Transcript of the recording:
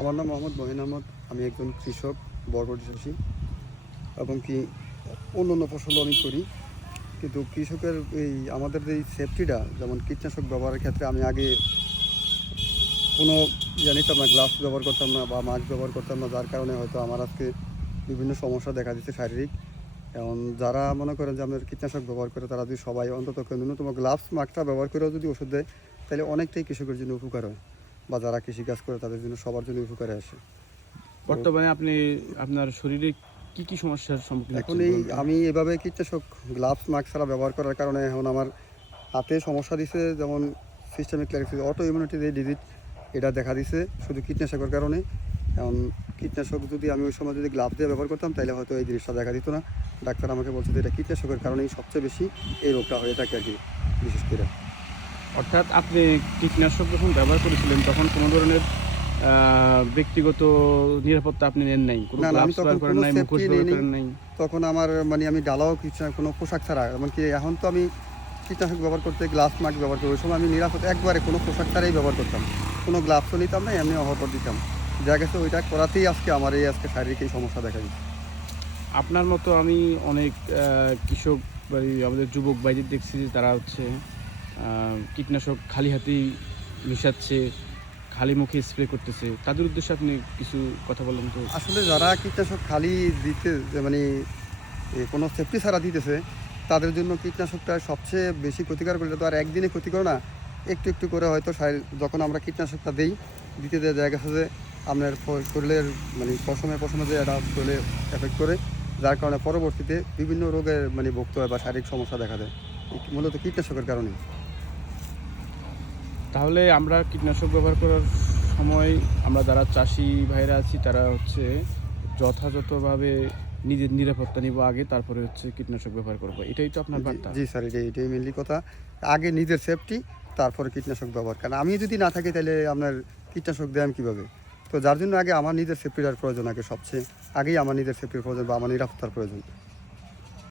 আমার নাম মোহাম্মদ মহিন আহমদ। আমি একজন কৃষক, বরবটি চাষি এবং কি অন্য ফসলও আমি করি। কিন্তু কৃষকের এই আমাদের যে সেফটিটা, যেমন কীটনাশক ব্যবহারের ক্ষেত্রে আমি আগে কোনো নিতাম না, গ্লাভস ব্যবহার করতাম না বা মাস্ক ব্যবহার করতাম না, যার কারণে হয়তো আমার আজকে বিভিন্ন সমস্যা দেখা দিচ্ছে শারীরিক। এখন যারা মনে করেন যে আমাদের কীটনাশক ব্যবহার করে, তারা যদি সবাই অন্তত ন্যূনতম গ্লাভস মাস্কটা ব্যবহার করেও যদি ওষুধ দেয়, তাহলে অনেকটাই কৃষকের জন্য উপকার হয়, বা যারা কৃষিকাজ করে তাদের জন্য সবার জন্য উপকারে আসে। বর্তমানে আপনি আপনার শরীরে কি কি সমস্যার সম্মুখীন এখন হচ্ছেন এই বলুন তো? আমি এভাবে কীটনাশক গ্লাভস মাস্ক ছাড়া ব্যবহার করার কারণে এখন আমার হাতে সমস্যা দিছে, যেমন সিস্টেমিক ক্লারিসিস, অটো ইমিউনিটি যে ডিজিজ, এটা দেখা দিছে শুধু কীটনাশকের কারণে। এখন কীটনাশক যদি আমি ওই সময় যদি গ্লাভস দিয়ে ব্যবহার করতাম, তাহলে হয়তো এই জিনিসটা দেখা দিত না। ডাক্তার আমাকে বলছে যে এটা কীটনাশকের কারণেই সবচেয়ে বেশি এই রোগটা হয়ে থাকে আর কি, বিশেষ করে। অর্থাৎ আপনি কীটনাশক যখন ব্যবহার করেছিলেন তখন কোনো ধরনের ব্যক্তিগত নিরাপত্তা আপনি নেন নাই, কোনো না, আমি গ্লাভস তখন ব্যবহার করেন কোনো নাই, মুখোশ সেফটি ব্যবহার নিইনি। করেন নাই? তখন আমার আমি ডালাও কিছু কোনো পোশাক ছাড়া, এমনকি এখন তো আমি কীটনাশক ব্যবহার করতে গ্লাভস মাস্ক ব্যবহার করি। ওই সময় আমি নিরাপদ একবারে কোনো পোশাক ছাড়াই ব্যবহার করতাম, কোনো গ্লাভসও নিতাম না, এমনি অহপর দিতাম। দেখা গেছে ওইটা করাতেই আজকে আমার আজকে শারীরিক এই সমস্যা দেখা দিচ্ছে। আপনার মতো আমি অনেক কৃষক বা এই আমাদের যুবক ভাইদের দেখছি যে তারা হচ্ছে কীটনাশক খালি হাতেই মিশাচ্ছে, খালি মুখে স্প্রে করতেছে। তাদের উদ্দেশ্যে আপনি কিছু কথা বলেন তো। আসলে যারা কীটনাশক খালি দিতে কোনো সেফটি ছাড়া দিতেছে, তাদের জন্য কীটনাশকটা সবচেয়ে বেশি ক্ষতিকর করলে তো আর একদিনে ক্ষতি করে না, একটু একটু করে হয়তো যখন আমরা কীটনাশকটা দিতে দেওয়া দেখা গেছে যে আপনার শরীরের পশমে যে এটা শরীরে এফেক্ট করে, যার কারণে পরবর্তীতে বিভিন্ন রোগের ভুগতে হয় বা শারীরিক সমস্যা দেখা দেয়, মূলত কীটনাশকের কারণে। তাহলে আমরা কীটনাশক ব্যবহার করার সময় আমরা যারা চাষি ভাইরা আছি তারা হচ্ছে যথাযথভাবে নিজের নিরাপত্তা নিব আগে, তারপরে হচ্ছে কীটনাশক ব্যবহার করব। এটাই তো আপনার বার্তা? জি স্যার, এটাই মেনলি কথা। আগে নিজের সেফটি, তারপরে কীটনাশক ব্যবহার। কারণ আমি যদি না থাকি, তাহলে আপনার কীটনাশক দেন কীভাবে? তো যার জন্য আগে আমার নিজের সেফটিটার প্রয়োজন, আগে সবচেয়ে আগেই আমার নিজের সেফটির প্রয়োজন বা আমার নিরাপত্তার প্রয়োজন।